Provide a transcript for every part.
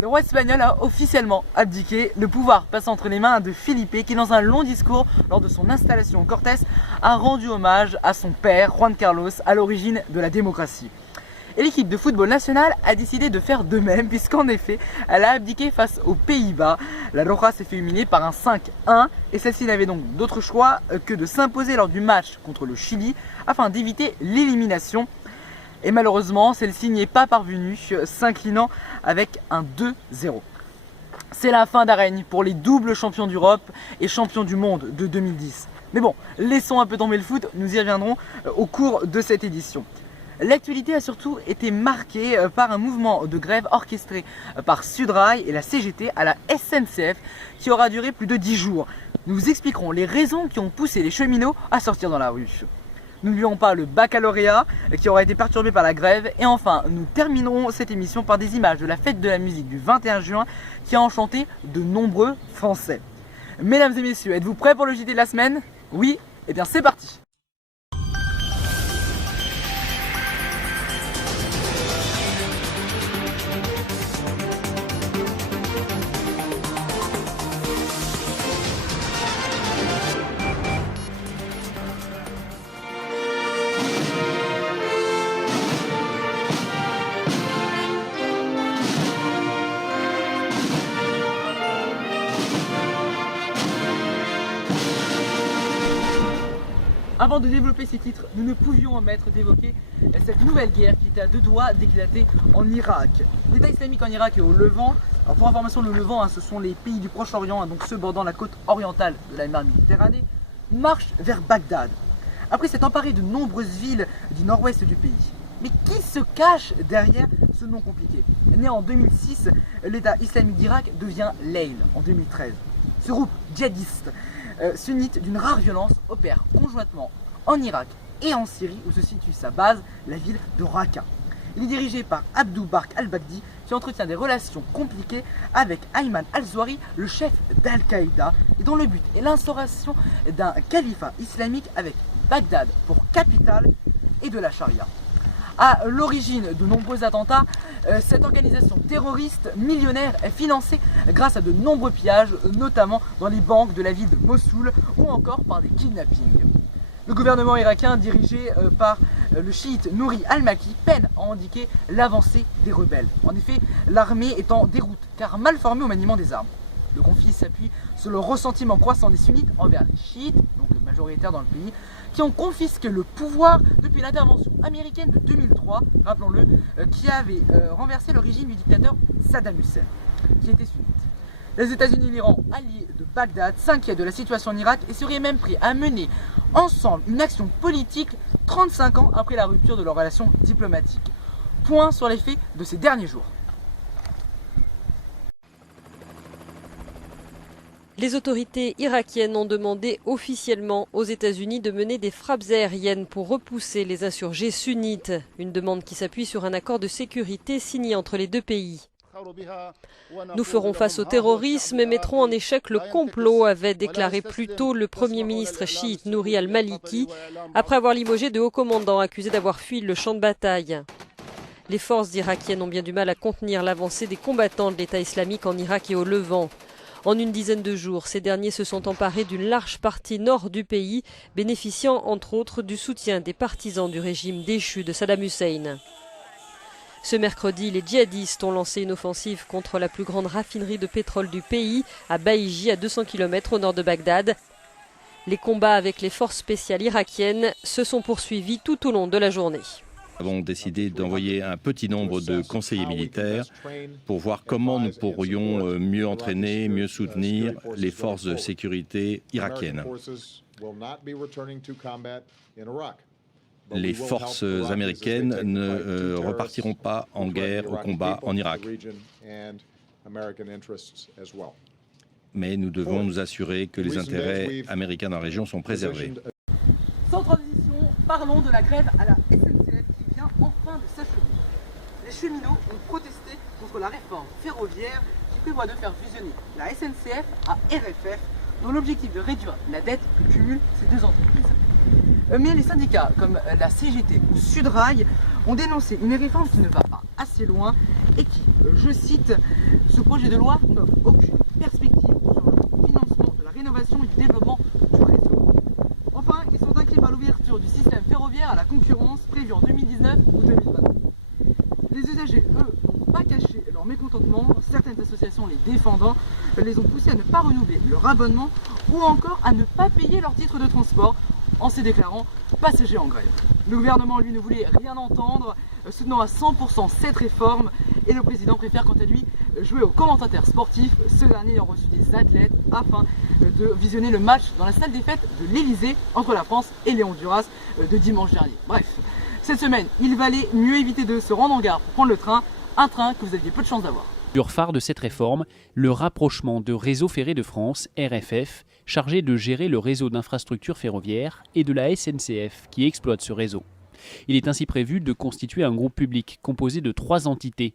Le roi espagnol a officiellement abdiqué, le pouvoir passe entre les mains de Felipe qui dans un long discours lors de son installation au Cortés a rendu hommage à son père Juan Carlos à l'origine de la démocratie. Et l'équipe de football nationale a décidé de faire de même puisqu'en effet elle a abdiqué face aux Pays-Bas. La Roja s'est fait humilier par un 5-1 et celle-ci n'avait donc d'autre choix que de s'imposer lors du match contre le Chili afin d'éviter l'élimination. Et malheureusement, celle-ci n'y est pas parvenue, s'inclinant avec un 2-0. C'est la fin d'arène pour les doubles champions d'Europe et champions du monde de 2010. Mais bon, laissons un peu tomber le foot, nous y reviendrons au cours de cette édition. L'actualité a surtout été marquée par un mouvement de grève orchestré par Sudrail et la CGT à la SNCF qui aura duré plus de 10 jours. Nous vous expliquerons les raisons qui ont poussé les cheminots à sortir dans la rue. N'oublions pas le baccalauréat qui aura été perturbé par la grève. Et enfin, nous terminerons cette émission par des images de la fête de la musique du 21 juin qui a enchanté de nombreux Français. Mesdames et messieurs, êtes-vous prêts pour le JT de la semaine? Oui? Eh bien c'est parti! Avant de développer ces titres, nous ne pouvions omettre d'évoquer cette nouvelle guerre qui était à deux doigts d'éclater en Irak. L'État islamique en Irak et au Levant, alors pour information le Levant ce sont les pays du Proche-Orient, donc ceux bordant la côte orientale de la mer Méditerranée, marche vers Bagdad. Après s'être emparé de nombreuses villes du nord-ouest du pays. Mais qui se cache derrière ce nom compliqué? Né en 2006, l'État islamique d'Irak devient l'Ayl en 2013. Ce groupe djihadiste sunnite d'une rare violence opère conjointement en Irak et en Syrie où se situe sa base, la ville de Raqqa. Il est dirigé par Abdou Bark al-Baghdadi qui entretient des relations compliquées avec Ayman al-Zawahiri, le chef d'Al-Qaïda, et dont le but est l'instauration d'un califat islamique avec Bagdad pour capitale et de la charia. À l'origine de nombreux attentats, cette organisation terroriste millionnaire est financée grâce à de nombreux pillages, notamment dans les banques de la ville de Mossoul ou encore par des kidnappings. Le gouvernement irakien dirigé par le chiite Nouri al-Maliki peine à endiguer l'avancée des rebelles. En effet, l'armée est en déroute car mal formée au maniement des armes. Le conflit s'appuie sur le ressentiment croissant des sunnites envers les chiites, donc majoritaires dans le pays, qui ont confisqué le pouvoir depuis l'intervention américaine de 2003, rappelons-le, qui avait renversé le régime du dictateur Saddam Hussein, qui était sunnite. Les États-Unis et l'Iran, alliés de Bagdad, s'inquiètent de la situation en Irak et seraient même prêts à mener ensemble une action politique 35 ans après la rupture de leurs relations diplomatiques. Point sur les faits de ces derniers jours. Les autorités irakiennes ont demandé officiellement aux États-Unis de mener des frappes aériennes pour repousser les insurgés sunnites. Une demande qui s'appuie sur un accord de sécurité signé entre les deux pays. Nous ferons face au terrorisme et mettrons en échec le complot, avait déclaré plus tôt le Premier ministre chiite Nouri al-Maliki, après avoir limogé de hauts commandants accusés d'avoir fui le champ de bataille. Les forces irakiennes ont bien du mal à contenir l'avancée des combattants de l'État islamique en Irak et au Levant. En une dizaine de jours, ces derniers se sont emparés d'une large partie nord du pays, bénéficiant entre autres du soutien des partisans du régime déchu de Saddam Hussein. Ce mercredi, les djihadistes ont lancé une offensive contre la plus grande raffinerie de pétrole du pays, à Baïji, à 200 km au nord de Bagdad. Les combats avec les forces spéciales irakiennes se sont poursuivis tout au long de la journée. Nous avons décidé d'envoyer un petit nombre de conseillers militaires pour voir comment nous pourrions mieux entraîner, mieux soutenir les forces de sécurité irakiennes. Les forces américaines ne repartiront pas en guerre, au combat en Irak. Mais nous devons nous assurer que les intérêts américains dans la région sont préservés. Sans transition, parlons de la grève à la SNCF qui vient enfin de s'achever. Les cheminots ont protesté contre la réforme ferroviaire qui prévoit de faire fusionner la SNCF à RFF, dont l'objectif de réduire la dette que cumulent ces deux entreprises. Mais les syndicats comme la CGT ou Sudrail ont dénoncé une réforme qui ne va pas assez loin et qui, je cite, ce projet de loi n'offre aucune perspective sur le financement de la rénovation et du développement du réseau. Enfin, ils sont inquiets par l'ouverture du système ferroviaire à la concurrence prévue en 2019 ou 2020. Les usagers, eux, n'ont pas caché leur mécontentement. Certaines associations les défendant les ont poussés à ne pas renouveler leur abonnement ou encore à ne pas payer leur titre de transport en se déclarant passagers en grève. Le gouvernement, lui, ne voulait rien entendre, soutenant à 100% cette réforme, et le président préfère quant à lui jouer au commentateur sportif, ce dernier ayant reçu des athlètes afin de visionner le match dans la salle des fêtes de l'Elysée entre la France et les Honduras de dimanche dernier. Bref, cette semaine, il valait mieux éviter de se rendre en gare pour prendre le train, un train que vous aviez peu de chance d'avoir. Mesure phare de cette réforme, le rapprochement de Réseau Ferré de France, RFF, chargé de gérer le réseau d'infrastructures ferroviaires, et de la SNCF, qui exploite ce réseau. Il est ainsi prévu de constituer un groupe public composé de 3 entités.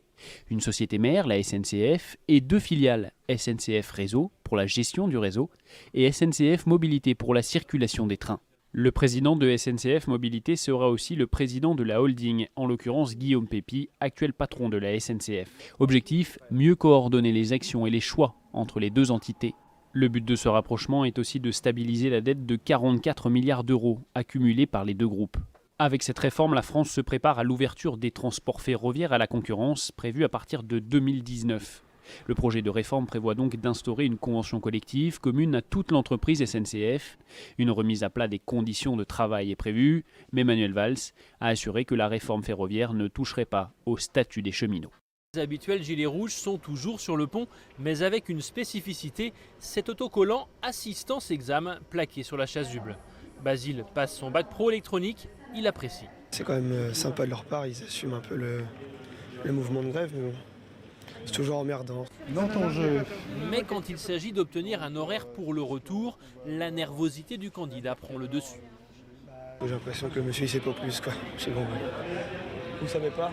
Une société mère, la SNCF, et 2 filiales, SNCF Réseau pour la gestion du réseau et SNCF Mobilité pour la circulation des trains. Le président de SNCF Mobilité sera aussi le président de la holding, en l'occurrence Guillaume Pépi, actuel patron de la SNCF. Objectif, mieux coordonner les actions et les choix entre les 2 entités. Le but de ce rapprochement est aussi de stabiliser la dette de 44 milliards d'euros accumulée par les 2 groupes. Avec cette réforme, la France se prépare à l'ouverture des transports ferroviaires à la concurrence, prévue à partir de 2019. Le projet de réforme prévoit donc d'instaurer une convention collective commune à toute l'entreprise SNCF. Une remise à plat des conditions de travail est prévue, mais Manuel Valls a assuré que la réforme ferroviaire ne toucherait pas au statut des cheminots. Les habituels gilets rouges sont toujours sur le pont, mais avec une spécificité, cet autocollant assistance examen plaqué sur la chasuble. Basile passe son bac pro électronique, il apprécie. C'est quand même sympa de leur part, ils assument un peu le mouvement de grève, mais bon, c'est toujours emmerdant. Dans ton jeu. Mais quand il s'agit d'obtenir un horaire pour le retour, la nervosité du candidat prend le dessus. J'ai l'impression que le monsieur il sait pas plus quoi. C'est bon. Vous savez pas?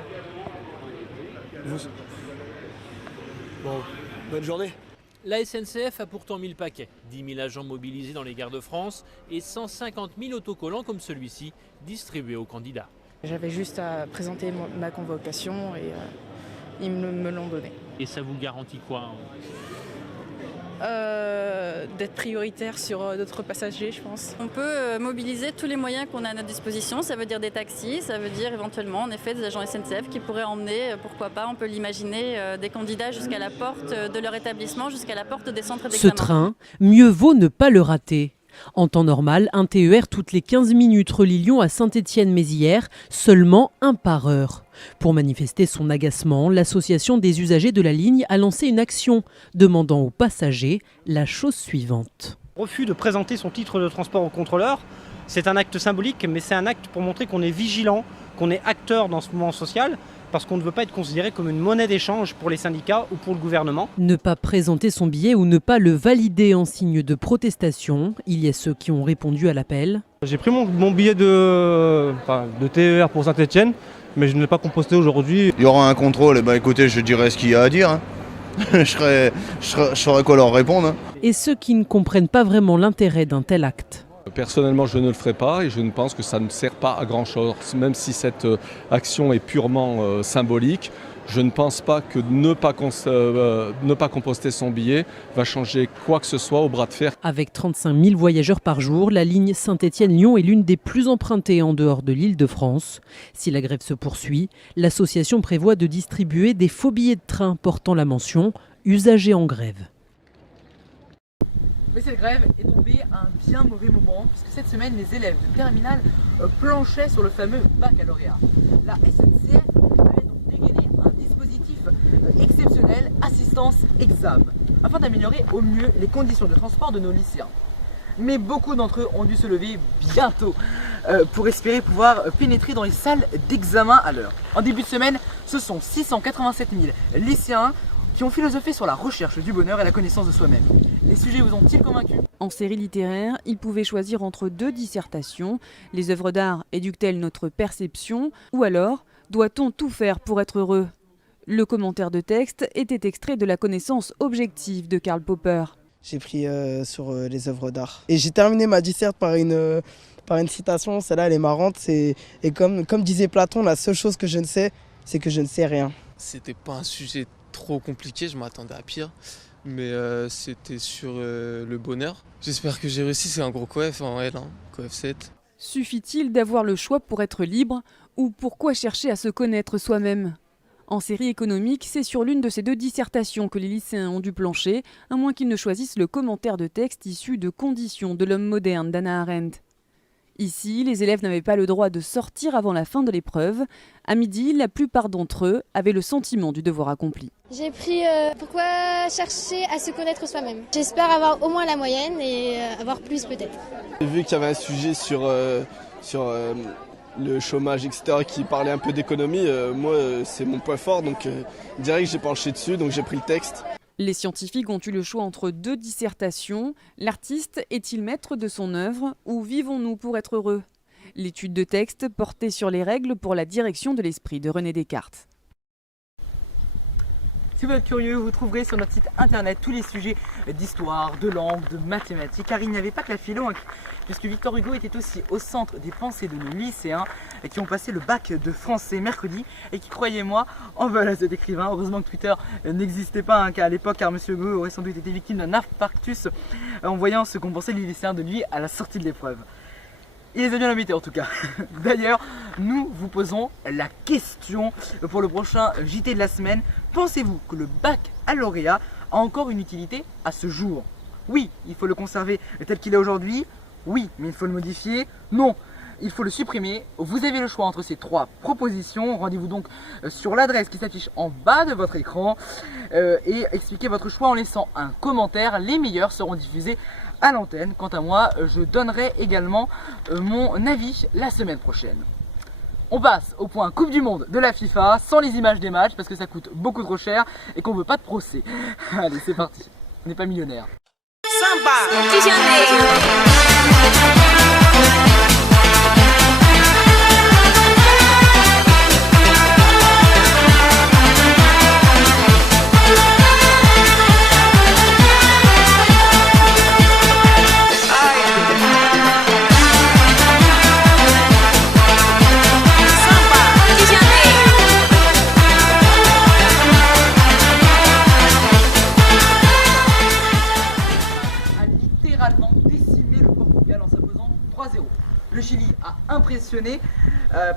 Bon, bonne journée. La SNCF a pourtant 1000 paquets, 10 000 agents mobilisés dans les gares de France et 150 000 autocollants comme celui-ci distribués aux candidats. J'avais juste à présenter ma convocation et ils me l'ont donné. Et ça vous garantit quoi? D'être prioritaire sur d'autres passagers, je pense. On peut mobiliser tous les moyens qu'on a à notre disposition, ça veut dire des taxis, ça veut dire éventuellement en effet des agents SNCF qui pourraient emmener, pourquoi pas, on peut l'imaginer, des candidats jusqu'à la porte de leur établissement, jusqu'à la porte des centres d'examen. Ce train, mieux vaut ne pas le rater. En temps normal, un TER toutes les 15 minutes relie Lyon à Saint-Étienne-Mézières, seulement un par heure. Pour manifester son agacement, l'association des usagers de la ligne a lancé une action demandant aux passagers la chose suivante. Refus de présenter son titre de transport au contrôleur, c'est un acte symbolique, mais c'est un acte pour montrer qu'on est vigilant, qu'on est acteur dans ce mouvement social, parce qu'on ne veut pas être considéré comme une monnaie d'échange pour les syndicats ou pour le gouvernement. Ne pas présenter son billet ou ne pas le valider en signe de protestation, il y a ceux qui ont répondu à l'appel. J'ai pris mon billet de TER pour Saint-Étienne, mais je ne l'ai pas composté aujourd'hui. Il y aura un contrôle, et ben écoutez, je dirai ce qu'il y a à dire. Hein. je saurais quoi leur répondre. Hein. Et ceux qui ne comprennent pas vraiment l'intérêt d'un tel acte. Personnellement, je ne le ferai pas et je ne pense que ça ne sert pas à grand-chose. Même si cette action est purement symbolique, je ne pense pas que ne pas composter son billet va changer quoi que ce soit au bras de fer. Avec 35 000 voyageurs par jour, la ligne Saint-Étienne-Lyon est l'une des plus empruntées en dehors de l'Île-de-France. Si la grève se poursuit, l'association prévoit de distribuer des faux billets de train portant la mention « Usagers en grève ». Mais cette grève est tombée à un bien mauvais moment, puisque cette semaine, les élèves de terminale planchaient sur le fameux baccalauréat. La SNCF avait donc dégainé un dispositif exceptionnel, assistance examen, afin d'améliorer au mieux les conditions de transport de nos lycéens. Mais beaucoup d'entre eux ont dû se lever bientôt pour espérer pouvoir pénétrer dans les salles d'examen à l'heure. En début de semaine, ce sont 687 000 lycéens qui ont philosophé sur la recherche du bonheur et la connaissance de soi-même. Les sujets vous ont-ils convaincu? En série littéraire, ils pouvaient choisir entre 2 dissertations. Les œuvres d'art éduquent-elles notre perception? Ou alors, doit-on tout faire pour être heureux? Le commentaire de texte était extrait de La connaissance objective de Karl Popper. J'ai pris sur les œuvres d'art. Et j'ai terminé ma disserte par une citation, celle-là elle est marrante. Et comme disait Platon, la seule chose que je ne sais, c'est que je ne sais rien. C'était pas un sujet trop compliqué, je m'attendais à pire. Mais c'était sur le bonheur. J'espère que j'ai réussi, c'est un gros coef en L, coef 7. Suffit-il d'avoir le choix pour être libre ou pourquoi chercher à se connaître soi-même ? En série économique, c'est sur l'une de ces 2 dissertations que les lycéens ont dû plancher, à moins qu'ils ne choisissent le commentaire de texte issu de Conditions de l'homme moderne d'Hannah Arendt. Ici, les élèves n'avaient pas le droit de sortir avant la fin de l'épreuve. À midi, la plupart d'entre eux avaient le sentiment du devoir accompli. J'ai pris pourquoi chercher à se connaître soi-même. J'espère avoir au moins la moyenne et avoir plus peut-être. Vu qu'il y avait un sujet sur le chômage, etc., qui parlait un peu d'économie, moi c'est mon point fort, donc direct j'ai penché dessus, donc j'ai pris le texte. Les scientifiques ont eu le choix entre 2 dissertations. L'artiste est-il maître de son œuvre ou vivons-nous pour être heureux ? L'étude de texte portait sur les règles pour la direction de l'esprit de René Descartes. Si vous êtes curieux, vous trouverez sur notre site internet tous les sujets d'histoire, de langue, de mathématiques, car il n'y avait pas que la philo, puisque Victor Hugo était aussi au centre des pensées de nos lycéens qui ont passé le bac de français mercredi et qui, croyez-moi, en veulent à cet écrivain. Heureusement que Twitter n'existait pas à l'époque, car M. Hugo aurait sans doute été victime d'un infarctus en voyant ce qu'ont pensé les lycéens de lui à la sortie de l'épreuve. Il les a bien invités en tout cas. D'ailleurs, nous vous posons la question pour le prochain JT de la semaine. Pensez-vous que le baccalauréat a encore une utilité à ce jour ? Oui, il faut le conserver tel qu'il est aujourd'hui. Oui, mais il faut le modifier. Non, il faut le supprimer. Vous avez le choix entre ces 3 propositions. Rendez-vous donc sur l'adresse qui s'affiche en bas de votre écran et expliquez votre choix en laissant un commentaire. Les meilleurs seront diffusés à l'antenne. Quant à moi, je donnerai également mon avis la semaine prochaine. On passe au point Coupe du Monde de la FIFA, sans les images des matchs parce que ça coûte beaucoup trop cher et qu'on veut pas de procès. Allez, c'est parti. On n'est pas millionnaire. Samba, Le Chili a impressionné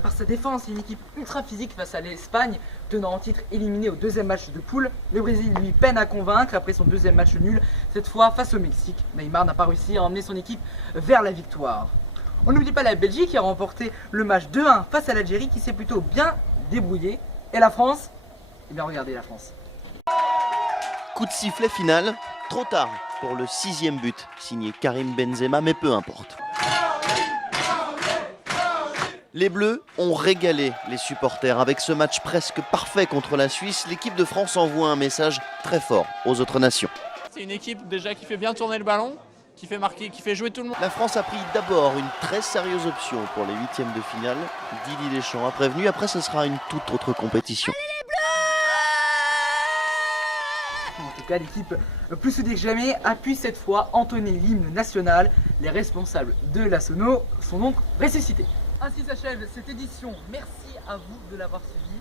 par sa défense, une équipe ultra physique face à l'Espagne, tenant en titre éliminé au 2e match de poule. Le Brésil lui peine à convaincre après son 2e match nul, cette fois face au Mexique. Neymar n'a pas réussi à emmener son équipe vers la victoire. On n'oublie pas la Belgique qui a remporté le match 2-1 face à l'Algérie qui s'est plutôt bien débrouillée. Et la France ? Eh bien regardez la France. Coup de sifflet final, trop tard pour le 6e but, signé Karim Benzema, mais peu importe. Les Bleus ont régalé les supporters avec ce match presque parfait contre la Suisse. L'équipe de France envoie un message très fort aux autres nations. C'est une équipe déjà qui fait bien tourner le ballon, qui fait marquer, qui fait jouer tout le monde. La France a pris d'abord une très sérieuse option pour les 8e de finale. Didier Deschamps a prévenu, après ce sera une toute autre compétition. En tout cas, l'équipe plus soudée que jamais a pu cette fois entonner l'hymne national. Les responsables de la Sono sont donc ressuscités. Ainsi s'achève cette édition. Merci à vous de l'avoir suivi.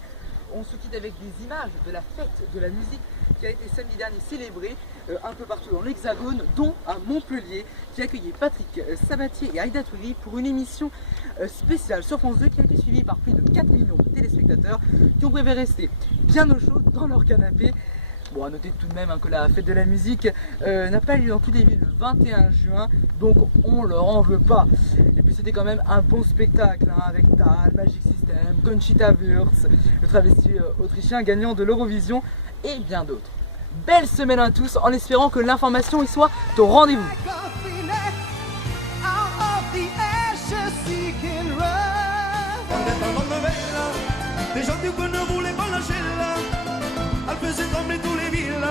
On se quitte avec des images de la fête de la musique qui a été samedi dernier célébrée un peu partout dans l'Hexagone, dont à Montpellier, qui accueillait Patrick Sabatier et Aïda Toury pour une émission spéciale sur France 2 qui a été suivie par plus de 4 millions de téléspectateurs qui ont préféré rester bien au chaud dans leur canapé. Bon, à noter tout de même que la fête de la musique n'a pas lieu dans toutes les villes le 21 juin, donc on leur en veut pas. Et puis c'était quand même un bon spectacle avec Tal, Magic System, Conchita Wurst, le travesti autrichien gagnant de l'Eurovision et bien d'autres. Belle semaine à tous en espérant que l'information y soit au rendez-vous. Des gens que ne voulaient pas lâcher là, elle faisait trembler tous les villes.